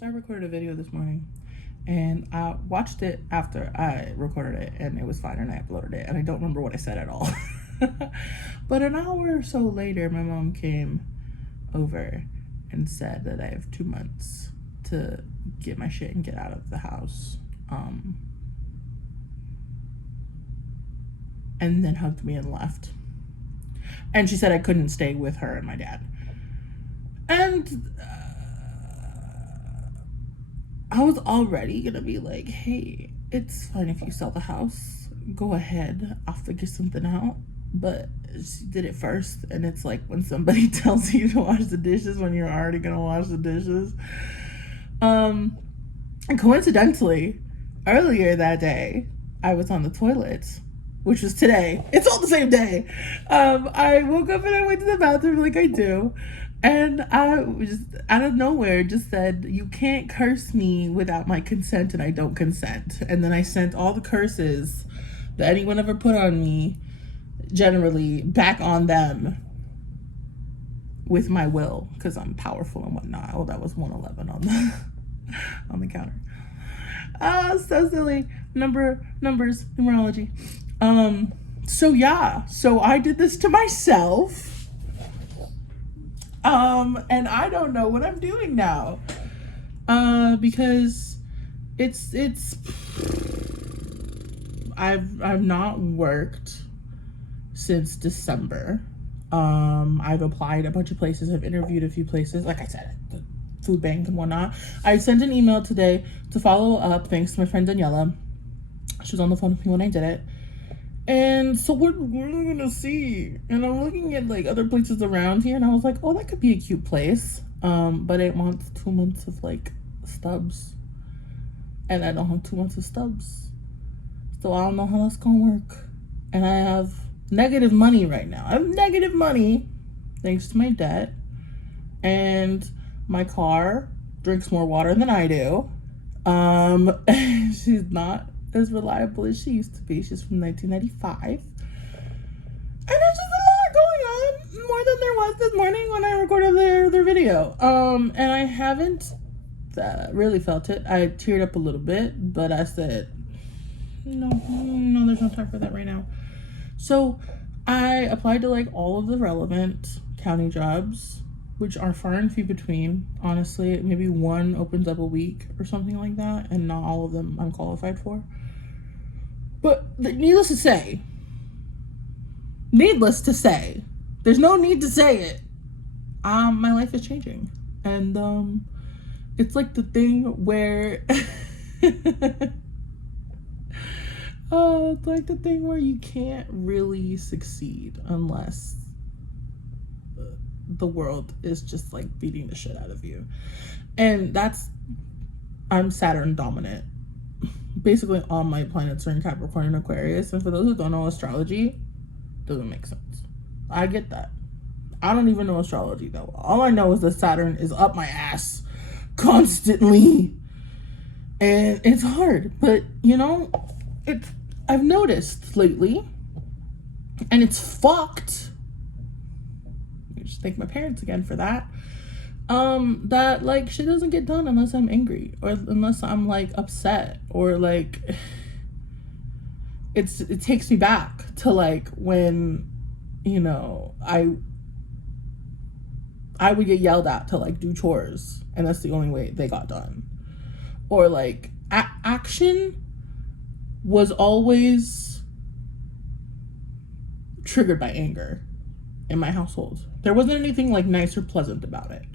So I recorded a video this morning and I watched it after I recorded it and it was fine and I uploaded it and I don't remember what I said at all. But an hour or so later, my mom came over and said that I have 2 months to get my shit and get out of the house. And then hugged me and left. And she said I couldn't stay with her and my dad. And I was already gonna be like, hey, it's fine if you sell the house. Go ahead, I'll figure something out. But she did it first, and it's like when somebody tells you to wash the dishes when you're already gonna wash the dishes. And coincidentally, earlier that day, I was on the toilet, which was today. It's all the same day. I woke up and I went to the bathroom like I do. And I just, out of nowhere, just said, you can't curse me without my consent, and I don't consent. And then I sent all the curses that anyone ever put on me, generally, back on them with my will, because I'm powerful and whatnot. Oh, that was 111 on the on the counter. So silly. Numbers, numerology. So yeah, so I did this to myself. And I don't know what I'm doing now. Because I've not worked since December. I've applied a bunch of places, I've interviewed a few places, like I said, the food bank and whatnot. I sent an email today to follow up, thanks to my friend Daniela. She was on the phone with me when I did it. And so we're gonna see. And I'm looking at like other places around here and I was like, oh, that could be a cute place. But it wants 2 months of like stubs. And I don't have 2 months of stubs. So I don't know how that's gonna work. And I have negative money right now. I have negative money thanks to my debt. And my car drinks more water than I do. She's not as reliable as she used to be. She's from 1995. And there's just a lot going on, more than there was this morning when I recorded their video. And I haven't really felt it. I teared up a little bit, but I said, no, there's no time for that right now. So I applied to like all of the relevant county jobs, which are far and few between. Honestly, maybe one opens up a week or something like that, and not all of them I'm qualified for. But needless to say, there's no need to say it. My life is changing, and it's like the thing where, it's like the thing where you can't really succeed unless the world is just like beating the shit out of you, and I'm Saturn dominant. Basically all my planets are in Capricorn and Aquarius, and for those who don't know astrology, doesn't make sense. I get that. I don't even know astrology that well. All I know is that Saturn is up my ass constantly, and it's hard. But you know, I've noticed lately, and it's fucked. I just thank my parents again for that. That like shit doesn't get done unless I'm angry or unless I'm like upset or like it takes me back to like when, you know, I would get yelled at to like do chores and that's the only way they got done. Or like action was always triggered by anger in my household. There wasn't anything like nice or pleasant about it.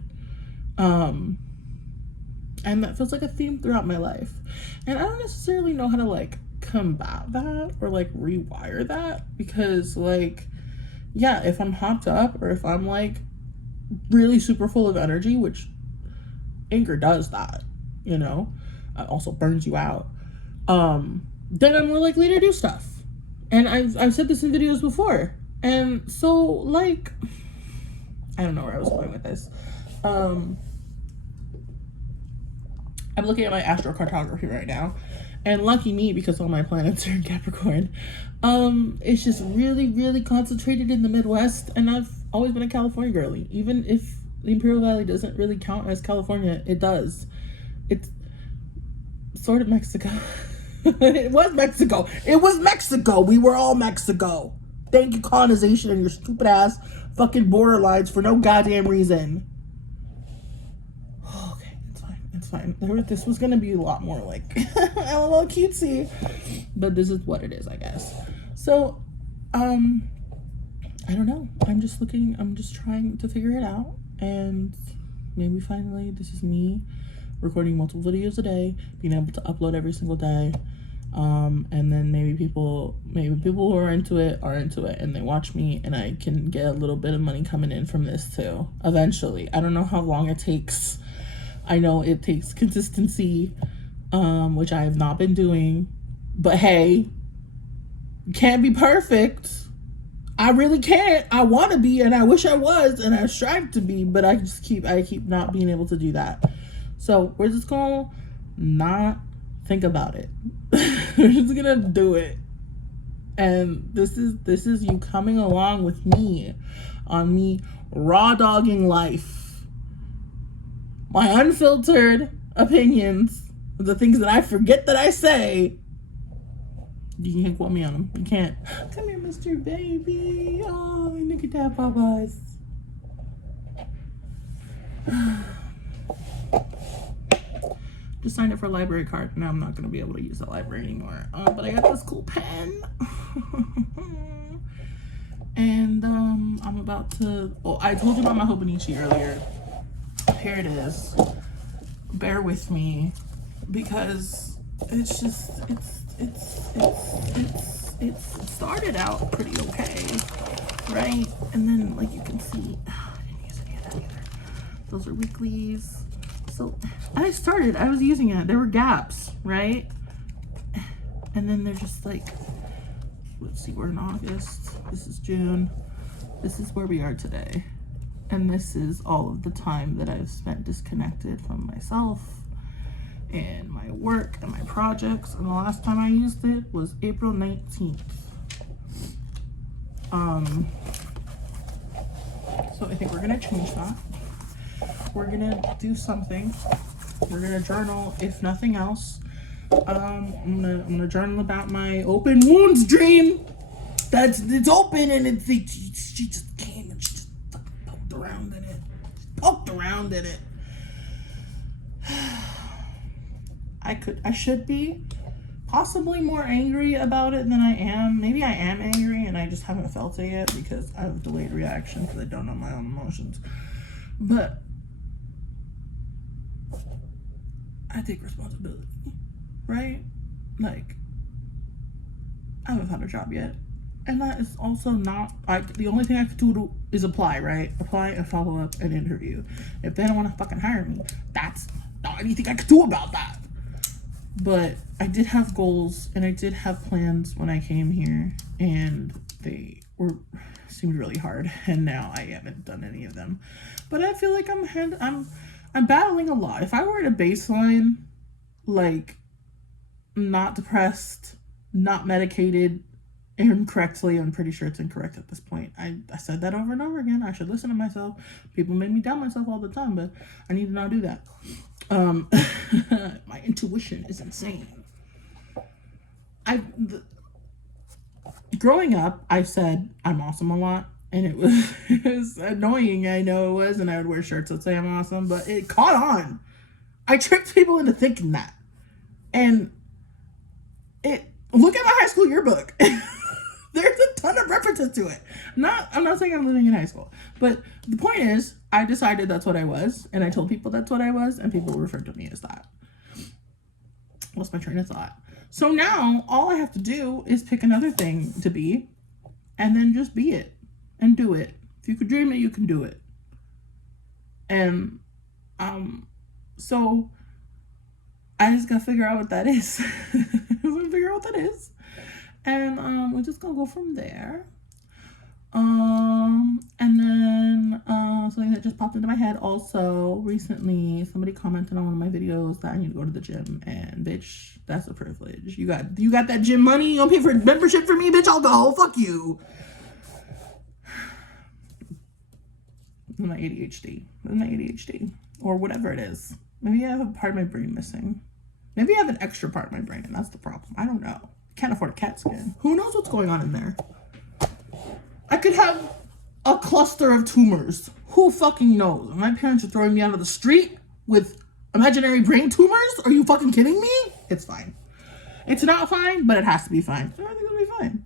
And that feels like a theme throughout my life. And I don't necessarily know how to like combat that or like rewire that, because like, yeah, if I'm hopped up or if I'm like really super full of energy, which anger does that, you know, also burns you out, then I'm more likely to do stuff. And I've said this in videos before. And so like, I don't know where I was going with this. I'm looking at my astrocartography right now, and lucky me, because all my planets are in Capricorn, it's just really, really concentrated in the Midwest, and I've always been a California girly. Even if the Imperial Valley doesn't really count as California, it does. It's sort of Mexico. It was Mexico. It was Mexico. We were all Mexico. Thank you, colonization, and your stupid ass fucking border lines for no goddamn reason. Okay, it's fine. It's fine. This was gonna be a lot more like LOL cutesy, but this is what it is, I guess. So, I don't know. I'm just trying to figure it out, and maybe finally this is me recording multiple videos a day, being able to upload every single day. And then maybe people who are into it and they watch me, and I can get a little bit of money coming in from this too eventually. I don't know how long it takes. I know it takes consistency, which I have not been doing, but hey, can't be perfect. I really can't. I want to be, and I wish I was, and I strive to be, but I keep not being able to do that. So we're just gonna not think about it. We're just gonna do it. And this is you coming along with me on me raw dogging life. My unfiltered opinions, the things that I forget that I say. You can't quote me on them. You can't. Come here, Mr. Baby. Oh, look at that, Popeyes. Just signed up for a library card. Now I'm not going to be able to use the library anymore. But I got this cool pen. And I'm about to... Oh, I told you about my Hobonichi earlier. Here it is. Bear with me. Because it's just... It started out pretty okay. Right? And then, like you can see... I didn't use any of that either. Those are weeklies. So I was using it. There were gaps, right? And then they're just like, let's see, we're in August. This is June. This is where we are today. And this is all of the time that I've spent disconnected from myself and my work and my projects. And the last time I used it was April 19th. So I think we're gonna change that. We're gonna do something. We're gonna journal, if nothing else. I'm gonna journal about my open wounds dream. It's open, and she just came and she just poked around in it. I should be possibly more angry about it than I am. Maybe I am angry and I just haven't felt it yet because I have a delayed reaction because I don't know my own emotions. But I take responsibility, right? Like, I haven't found a job yet. And that is also not, the only thing I could do is apply, right? Apply and follow up and interview. If they don't want to fucking hire me, that's not anything I could do about that. But I did have goals and I did have plans when I came here, and they seemed really hard. And now I haven't done any of them. But I feel like I'm battling a lot. If I were at a baseline, like, not depressed, not medicated incorrectly, I'm pretty sure it's incorrect at this point. I said that over and over again. I should listen to myself. People make me doubt myself all the time, but I need to not do that. My intuition is insane. Growing up, I said I'm awesome a lot. And it was annoying, I know it was, and I would wear shirts that say I'm awesome, but it caught on. I tricked people into thinking that. And look at my high school yearbook. There's a ton of references to it. I'm not saying I'm living in high school, but the point is, I decided that's what I was, and I told people that's what I was, and people referred to me as that. What's my train of thought? So now, all I have to do is pick another thing to be, and then just be it. And do it. If you could dream it, you can do it. And so I just gotta figure out what that is. And we're just gonna go from there. And then something that just popped into my head also recently, somebody commented on one of my videos that I need to go to the gym, and bitch, that's a privilege. You got that gym money? You don't pay for membership for me, bitch? I'll go. Fuck you. My ADHD or whatever it is. Maybe I have a part of my brain missing. Maybe I have an extra part of my brain, and that's the problem. I don't know. Can't afford a cat skin. Who knows what's going on in there? I could have a cluster of tumors. Who fucking knows? My parents are throwing me out of the street with imaginary brain tumors? Are you fucking kidding me? It's fine. It's not fine, but it has to be fine. So I think it'll be fine.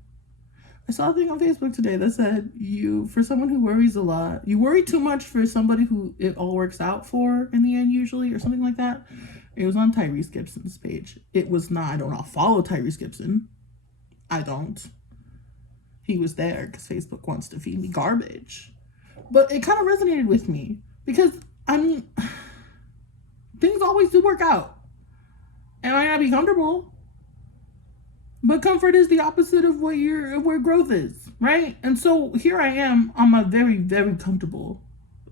I saw a thing on Facebook today that said for someone who worries a lot, you worry too much for somebody who it all works out for in the end usually, or something like that. It was on Tyrese Gibson's page. It was not, I don't know, follow Tyrese Gibson. I don't. He was there because Facebook wants to feed me garbage. But it kind of resonated with me because, I mean, things always do work out. It might not be comfortable, but comfort is the opposite of where growth is, right? And so here I am on my very, very comfortable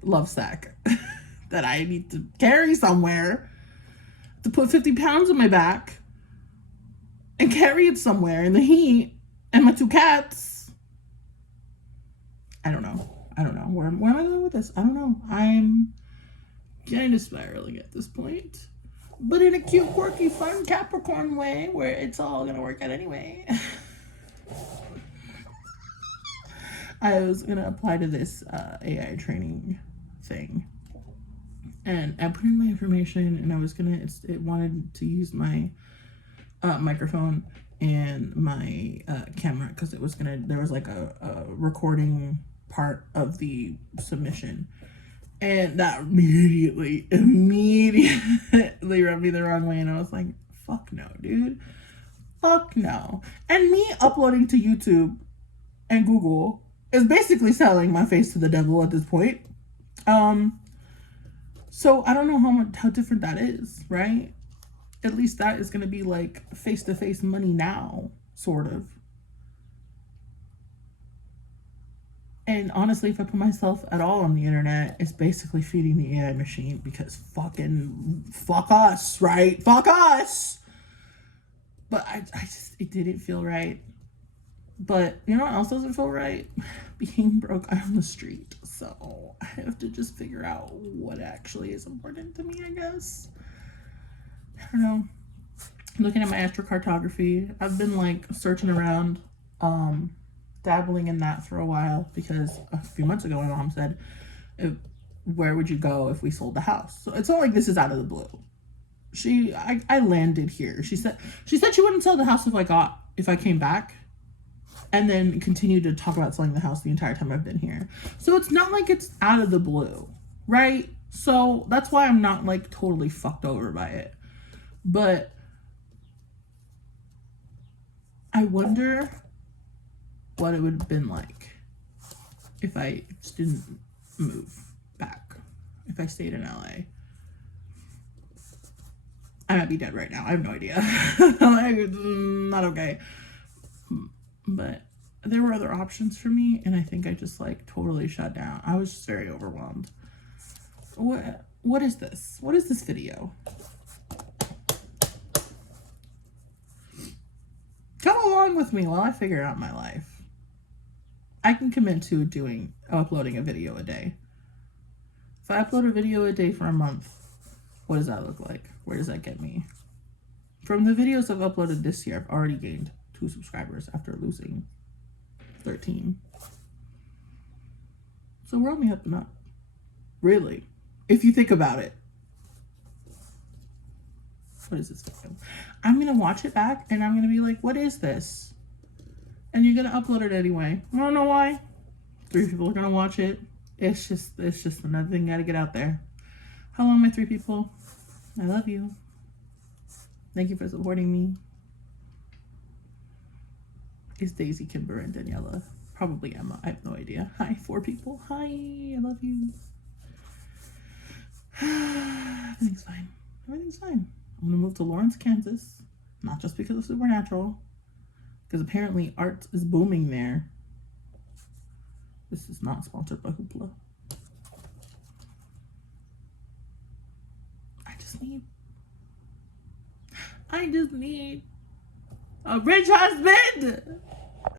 love sack that I need to carry somewhere, to put 50 pounds on my back and carry it somewhere in the heat, and my 2 cats. I don't know. Where am I going with this? I don't know. I'm kind of spiraling at this point, but in a cute, quirky, fun Capricorn way where it's all gonna work out anyway. I was gonna apply to this AI training thing, and I put in my information, and I was gonna. It wanted to use my microphone and my camera because it was gonna. There was like a recording part of the submission, and that immediately rubbed me the wrong way, and I was like, fuck no, dude. Fuck no. And me uploading to YouTube and Google is basically selling my face to the devil at this point. So I don't know how different that is, right? At least that is gonna be like face-to-face money now, sort of. And honestly, if I put myself at all on the internet, it's basically feeding the AI machine because fuck us, right? Fuck us! But I just, it didn't feel right. But you know what else doesn't feel right? Being broke on the street. So I have to just figure out what actually is important to me, I guess. I don't know. Looking at my astrocartography, I've been like searching around, dabbling in that for a while because a few months ago my mom said, where would you go if we sold the house? So it's not like this is out of the blue. I landed here. She said she wouldn't sell the house if I came back, and then continued to talk about selling the house the entire time I've been here. So it's not like it's out of the blue, right? So that's why I'm not like totally fucked over by it. But I wonder what it would have been like if I just didn't move back, if I stayed in LA. I might be dead right now. I have no idea. Like, not okay. But there were other options for me, and I think I just like totally shut down. I was just very overwhelmed. What is this? What is this video? Come along with me while I figure out my life. I can commit to uploading a video a day. If I upload a video a day for a month, what does that look like? Where does that get me? From the videos I've uploaded this year, I've already gained 2 subscribers after losing 13. So we're only up and up. Really. If you think about it. What is this video? I'm going to watch it back and I'm going to be like, what is this? And you're going to upload it anyway. I don't know why. 3 people are going to watch it. It's just another thing got to get out there. Hello, my 3 people. I love you. Thank you for supporting me. It's Daisy, Kimber, and Daniela. Probably Emma. I have no idea. Hi, 4 people. Hi, I love you. Everything's fine. Everything's fine. I'm gonna move to Lawrence, Kansas. Not just because of Supernatural. Because apparently art is booming there. This is not sponsored by Hoopla. I just need a rich husband.